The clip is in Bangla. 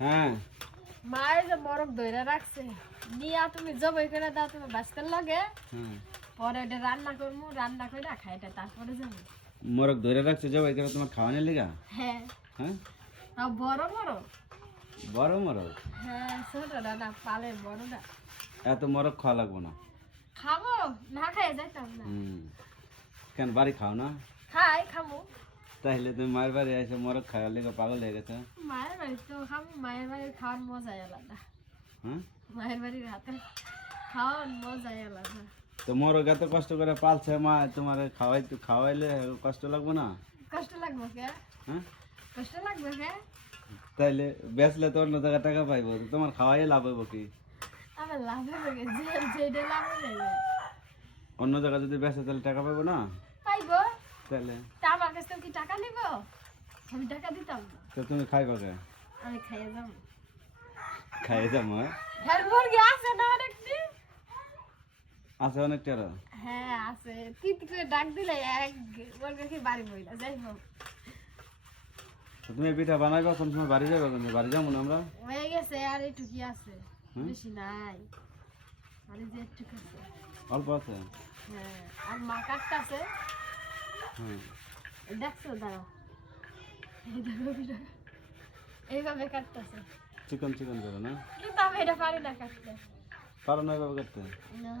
হ্যাঁ। মায়ের যে মরক ধরে রাখছে নিয়া তুমি জবাই করে দাও তুমি বাঁচতে লাগে। হ্যাঁ। পরে এটা রান্না করব রান্না করে খাই এটা তারপরে যাব। মোরগ ধরে রাখছে জবাই করে তোমার খাওয়ানোর লিগা? হ্যাঁ। হ্যাঁ? বড় বড় বড় মোরগ হ্যাঁ ছোটটা না পালের বড়টা। এত মোরগ খাওয়া লাগবো না। খাব না খাই যাইতাম না। হুম। কেন বাড়ি খাও না? খাই খাব তাহলে তুমি মায়ের বাড়ি এসে মোরগ খাওয়ার লিগা পাগল হয়ে গেছে। মায়ের বাড়ি তো খাব মায়ের বাড়ির খাওয়ার মজাই আলাদা। হ্যাঁ? মায়ের বাড়ির হাতে খাওয়ার মজাই আলাদা। তো মোরগ এত কষ্ট করে পালছে মা তোমার খাওয়াই খাওয়াইলে কষ্ট লাগবো না? কষ্ট লাগবে কে? হ্যাঁ? কষ্ট লাগবে কে? তাইলে বেচলে তো অন্য জায়গায় টাকা পাইবো তোমার খাওয়াই লাভ হইব কি? আমার লাভ হবে যেটা লাভ নেবে অন্য জায়গায় যদি বেচে তাহলে টাকা পাইবো না? পাইবো। তাহলে তা আমার কাছে কি টাকা নিব? আমি টাকা দিতাম না। তো তুমি খাইবা কে আমি খাইয়ে যাব। খাইয়ে যাব হ্যাঁ? হ্যাঁ মুরগি আছে না অনেকটি আছে অনেক টাকা হ্যাঁ আছে। তিত করে ডাক দিলে এক মুরগি কি বাড়ি বইলা যাই হোক। তুমি পিঠা বানাইবা কোন সময় বাড়ি যাবে কোন বাড়ি যাব না আমরা? হয়ে গেছে আর একটু কি আছে। হুম? বেশি নাই। আর যে একটু আছে। অল্প আছে? হ্যাঁ আর মা কাটতাছে। হ্যাঁ দেখছ এটা। এইভাবে কাটতেছে। চিকন চিকন করে না? কিন্তু আমি এটা পারি না কাটতে। পারো না এভাবে কাটতে? না।